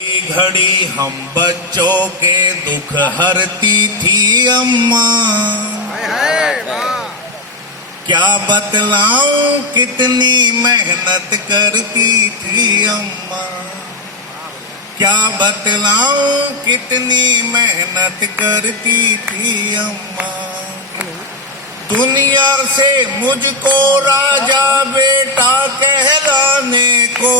घड़ी हम बच्चों के दुख हरती थी अम्मा। क्या बतलाऊं कितनी मेहनत करती थी अम्मा। क्या बतलाऊं कितनी मेहनत करती थी अम्मा। दुनिया से मुझको राजा बेटा कहलाने को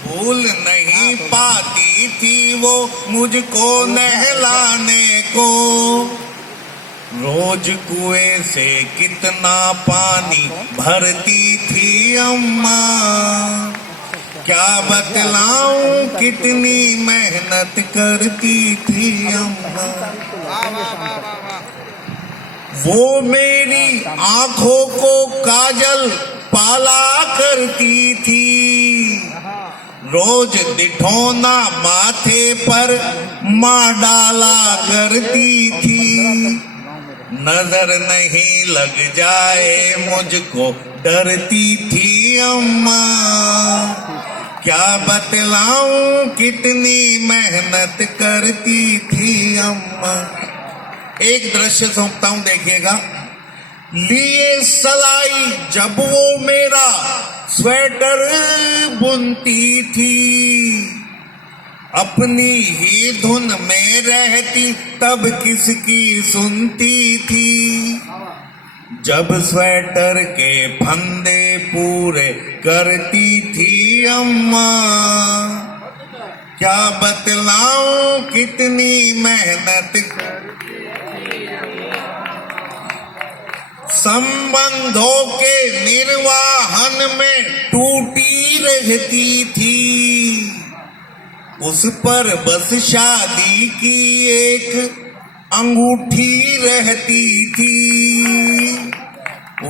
भूल नहीं पाती थी वो मुझको नहलाने को। रोज कुएं से कितना पानी भरती थी अम्मा। क्या बतलाऊं कितनी मेहनत करती थी अम्मा। वो मेरी आंखों को काजल पाला करती थी। रोज दिठौना माथे पर माँ डाला करती थी। नजर नहीं लग जाए मुझको डरती थी अम्मा। क्या बतलाऊं कितनी मेहनत करती थी अम्मा। एक दृश्य सौंपता हूं, देखिएगा। लिए सलाई जब वो मेरा स्वेटर बुनती थी। अपनी ही धुन में रहती तब किसकी सुनती थी। जब स्वेटर के फंदे पूरे करती थी अम्मा। क्या बतलाऊं कितनी मेहनत संबंधों के निर्वाहन में टूटी रहती थी। उस पर बस शादी की एक अंगूठी रहती थी।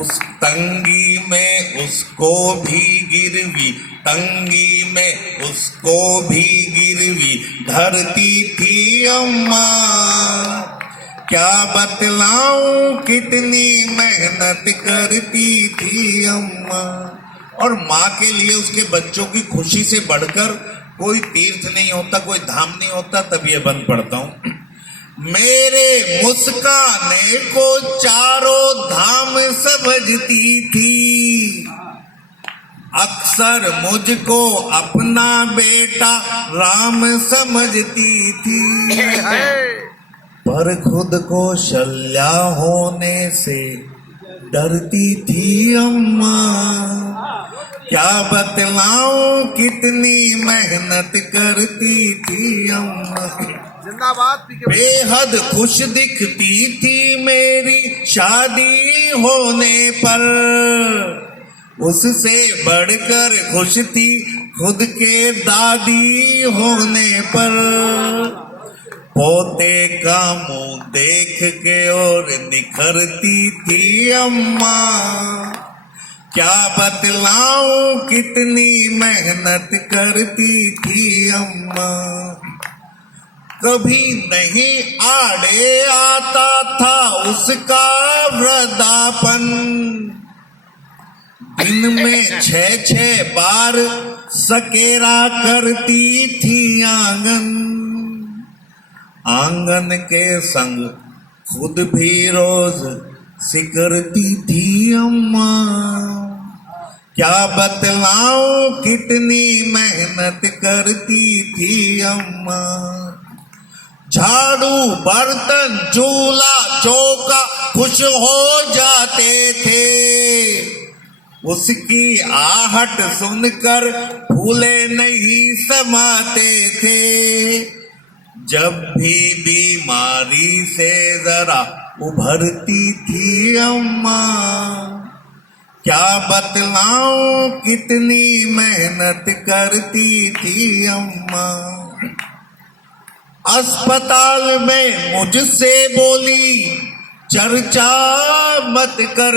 उस तंगी में उसको भी गिरवी, तंगी में उसको भी गिरवी धरती थी अम्मा। क्या बतलाऊं कितनी मेहनत करती थी अम्मा। और माँ के लिए उसके बच्चों की खुशी से बढ़कर कोई तीर्थ नहीं होता, कोई धाम नहीं होता। तब ये बंद पढ़ता हूं। मेरे मुस्काने को चारों धाम समझती थी। अक्सर मुझको अपना बेटा राम समझती थी। पर खुद को शल्या होने से डरती थी अम्मा। क्या बतलाऊं कितनी मेहनत करती थी अम्मा। बेहद खुश दिखती थी मेरी शादी होने पर। उससे बढ़कर खुश थी खुद के दादी होने पर। पोते का मुंह देख के और निखरती थी अम्मा। क्या बतलाऊं कितनी मेहनत करती थी अम्मा। कभी नहीं आड़े आता था उसका वृद्धापन। दिन में 6-6 बार सकेरा करती थी आंगन। आंगन के संग खुद भी रोज सिकरती थी अम्मा। क्या बतलाऊं कितनी मेहनत करती थी अम्मा। झाड़ू बर्तन चूल्हा चौका खुश हो जाते थे। उसकी आहट सुनकर फूले नहीं समाते थे। जब भी बीमारी से जरा उभरती थी अम्मा। क्या बतलाऊं कितनी मेहनत करती थी अम्मा। अस्पताल में मुझसे बोली चर्चा मत कर।